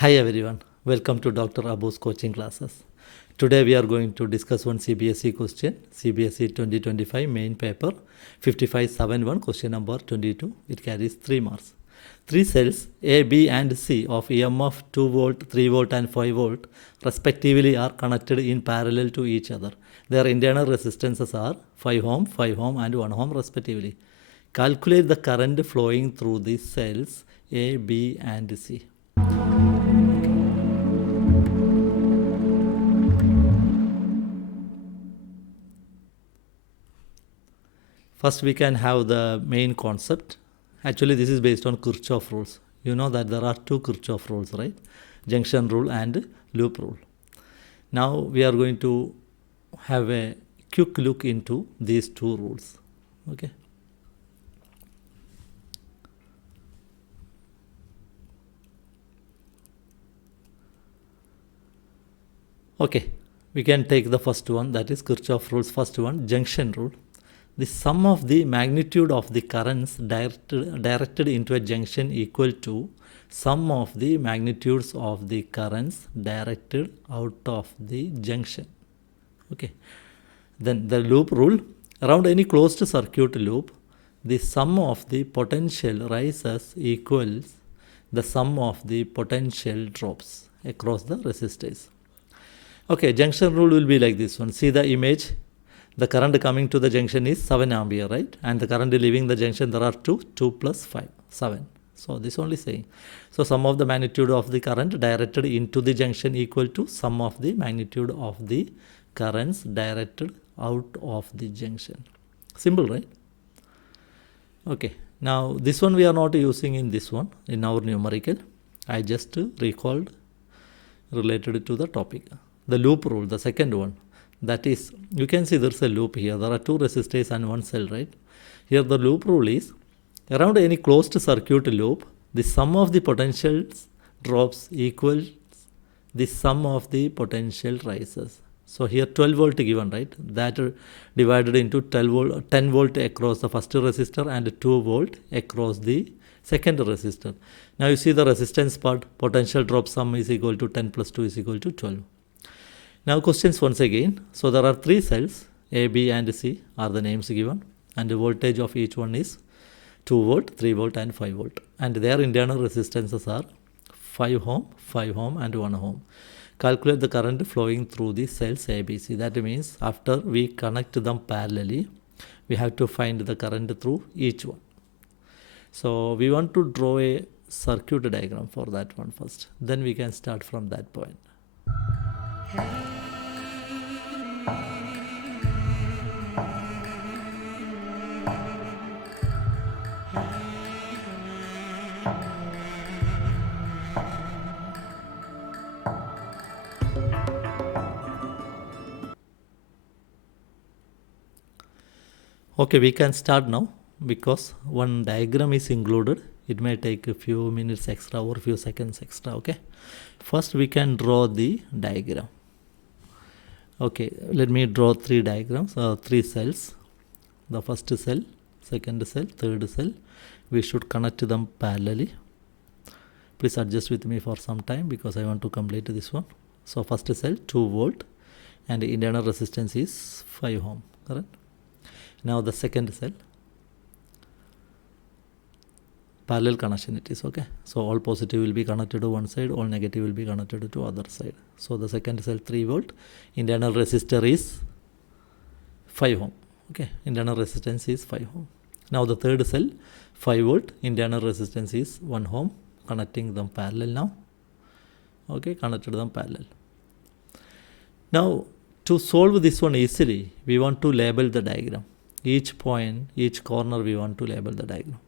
Hi everyone, welcome to Dr. Abu's coaching classes. Today we are going to discuss one CBSE question, CBSE 2025 main paper 5571 question number 22. It carries 3 marks. 3 cells A, B and C of EMF 2 volt, 3 volt and 5 volt respectively are connected in parallel to each other. Their internal resistances are 5 ohm, 5 ohm and 1 ohm respectively. Calculate the current flowing through these cells A, B and C. First, we can have the main concept. Actually, this is based on Kirchhoff rules. You know that there are 2 Kirchhoff rules, right? Junction rule and loop rule. Now, we are going to have a quick look into these 2 rules. Okay. Okay, we can take the first one, that is Kirchhoff rules. First one, junction rule. The sum of the magnitude of the currents directed into a junction equal to sum of the magnitudes of the currents directed out of the junction. Okay. Then the loop rule. Around any closed circuit loop, the sum of the potential rises equals the sum of the potential drops across the resistors. Okay, junction rule will be like this one. See the image. The current coming to the junction is 7 ampere, right? And the current leaving the junction, there are 2 plus 5, 7. So this only saying. So sum of the magnitude of the current directed into the junction equal to sum of the magnitude of the currents directed out of the junction. Simple, right? Okay. Now this one we are not using in this one, in our numerical. I just recalled related to the topic. The loop rule, the second one. That is, you can see there's a loop here. There are 2 resistors and 1 cell, right? Here the loop rule is, around any closed circuit loop, the sum of the potentials drops equals the sum of the potential rises. So here 12 volt given, right? That divided into 10 volt across the first resistor and 2 volt across the second resistor. Now you see the resistance part, potential drop sum is equal to 10 plus 2 is equal to 12. Now questions once again. So there are 3 cells, A, B and C are the names given, and the voltage of each one is 2 volt, 3 volt and 5 volt. And their internal resistances are 5 ohm and 1 ohm. Calculate the current flowing through the cells A, B, C. That means after we connect them parallelly, we have to find the current through each one. So we want to draw a circuit diagram for that one first. Then we can start from that point. Okay, we can start now because one diagram is included. It may take a few minutes extra or a few seconds extra. Okay, first we can draw the diagram. Okay, let me draw 3 diagrams, 3 cells. The first cell, second cell, third cell. We should connect them parallelly. Please adjust with me for some time because I want to complete this one. So first cell 2 volt and the internal resistance is 5 ohm, correct? Now the second cell, parallel connection it is, okay? So all positive will be connected to one side, all negative will be connected to other side. So the second cell 3 volt, internal resistor is 5 ohm, okay? Internal resistance is 5 ohm. Now the third cell 5 volt, internal resistance is 1 ohm, connecting them parallel now, okay? Connected them parallel. Now to solve this one easily, we want to label the diagram. Each point, each corner we want to label the diagram.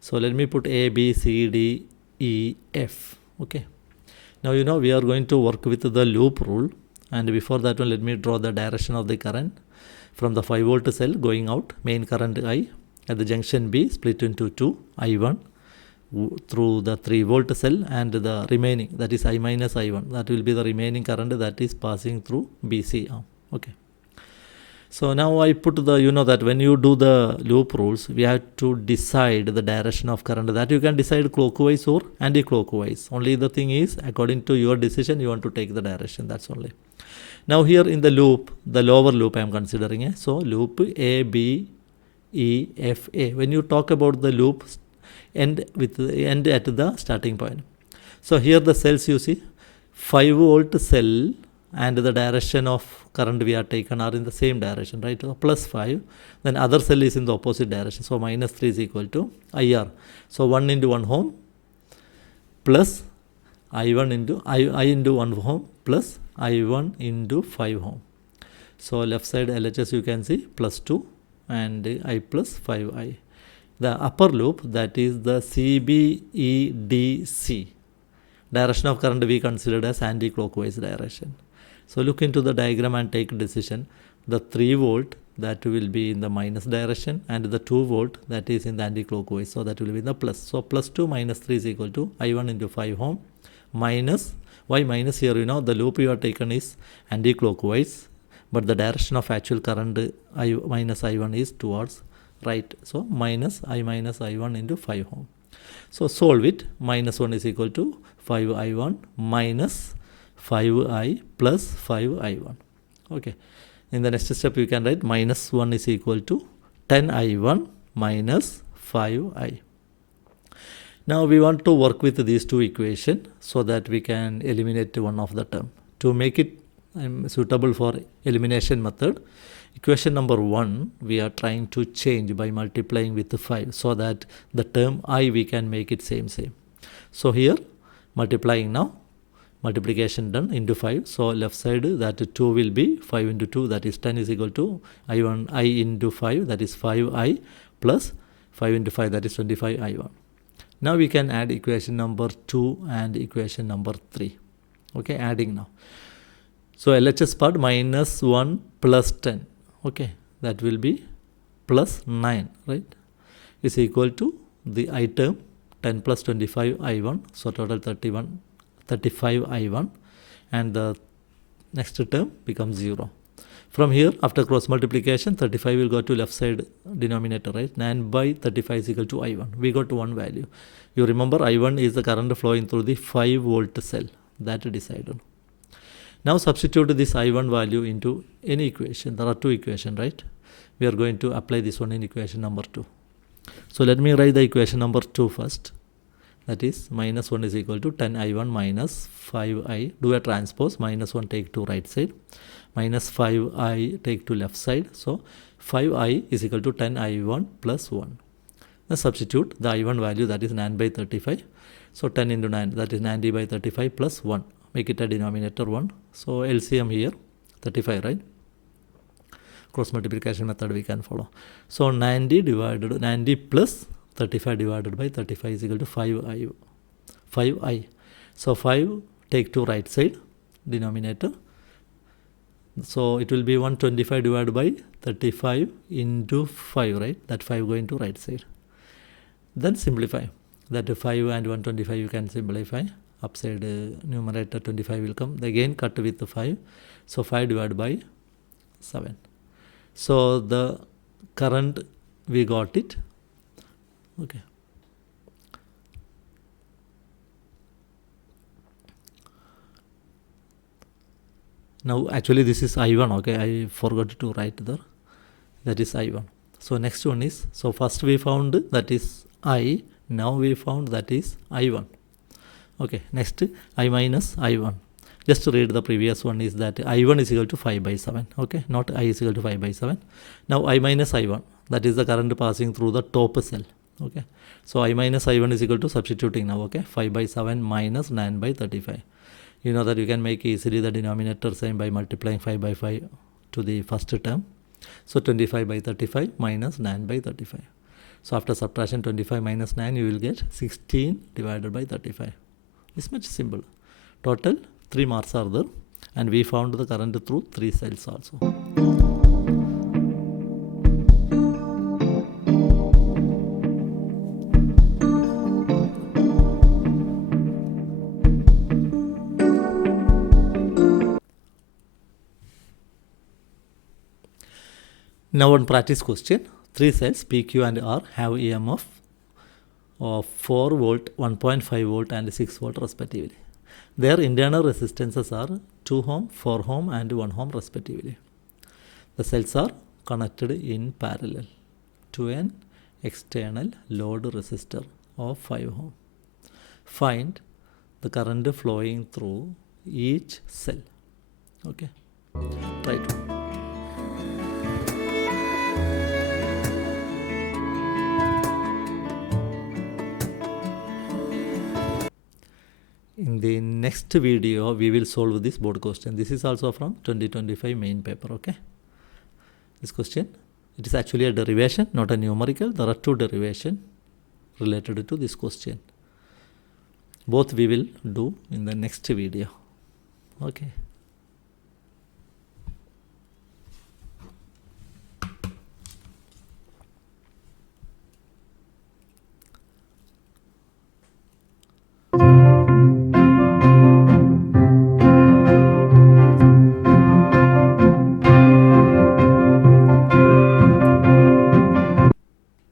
So let me put A, B, C, D, E, F. Okay. Now you know we are going to work with the loop rule. And before that one, let me draw the direction of the current from the 5 volt cell going out. Main current I at the junction B split into 2, I1 through the 3 volt cell, and the remaining, that is I minus I1. That will be the remaining current that is passing through BC arm. Okay. So now I put the, you know that when you do the loop rules, we have to decide the direction of current. That you can decide clockwise or anti-clockwise. Only the thing is, according to your decision, you want to take the direction. That's only. Now here in the loop, the lower loop I am considering. So loop A, B, E, F, A. When you talk about the loop, end at the starting point. So here the cells you see, 5 volt cell and the direction of current we are taken are in the same direction, right? So plus 5, then other cell is in the opposite direction. So minus 3 is equal to IR. So 1 into 1 ohm plus I1 into I into 1 ohm plus I1 into 5 ohm. So left side LHS you can see plus 2 and I plus 5I. The upper loop, that is the CBEDC. Direction of current we considered as anti-clockwise direction. So look into the diagram and take decision. The 3 volt that will be in the minus direction and the 2 volt that is in the anti-clockwise. So that will be the plus. So plus 2 minus 3 is equal to I1 into 5 ohm minus, why minus here, you know, the loop you are taken is anti-clockwise, but the direction of actual current I minus I1 is towards right. So minus I1 into 5 ohm. So solve it. Minus 1 is equal to 5I1 minus 5I plus 5I1. Okay. In the next step you can write minus 1 is equal to 10I1 minus 5I. Now we want to work with these two equations so that we can eliminate one of the term. To make it suitable for elimination method, equation number 1 we are trying to change by multiplying with 5 so that the term I we can make it same. So here multiplying now, multiplication done into 5. So left side that 2 will be 5 into 2, that is 10 is equal to I into 5, that is 5I plus 5 into 5, that is 25I1. Now we can add equation number 2 and equation number 3. Okay, adding now. So LHS part minus 1 plus 10. Okay, that will be plus 9, right? Is equal to the I term 10 plus 25 I1. So total 35 I1 and the next term becomes 0. From here after cross multiplication 35 will go to left side denominator, right? 9 by 35 is equal to I1. We got one value. You remember I1 is the current flowing through the 5 volt cell. That decided. Now substitute this I1 value into any equation. There are two equations, right? We are going to apply this one in equation number 2. So let me write the equation number 2 first. That is minus 1 is equal to 10I1 minus 5I. Do a transpose. Minus 1 take to right side. Minus 5I take to left side. So 5I is equal to 10I1 plus 1. Now substitute the I1 value, that is 9 by 35. So 10 into 9, that is 90 by 35 plus 1. Make it a denominator 1. So LCM here 35, right? Cross multiplication method we can follow. So 90 plus 35 divided by 35 is equal to 5I. So 5 take to right side denominator. So it will be 125 divided by 35 into 5, right? That 5 going to right side. Then simplify. That 5 and 125 you can simplify. Upside numerator 25 will come. Again cut with the 5. So 5 divided by 7. So the current we got it. Okay. Now actually this is I1. Okay, I forgot to write there. That is I1. So next one is, so first we found that is I. Now we found that is I1. Okay, next I minus I1. Just to read the previous one is that I1 is equal to 5 by 7. Okay, not I is equal to 5 by 7. Now I minus I1. That is the current passing through the top cell. Okay, so I minus I1 is equal to substituting now. Okay, 5 by 7 minus 9 by 35. You know that you can make easily the denominator same by multiplying 5 by 5 to the first term. So 25 by 35 minus 9 by 35. So after subtraction 25 minus 9 you will get 16 divided by 35. It's much simple. Total 3 marks are there and we found the current through 3 cells also. Now one practice question. 3 cells PQ and R have EMF of 4 volt, 1.5 volt and 6 volt respectively. Their internal resistances are 2 ohm, 4 ohm and 1 ohm respectively. The cells are connected in parallel to an external load resistor of 5 ohm. Find the current flowing through each cell. Okay, right. In the next video, we will solve this board question. This is also from 2025 main paper. Okay, this question, it is actually a derivation, not a numerical. There are 2 derivations related to this question. Both we will do in the next video. Okay.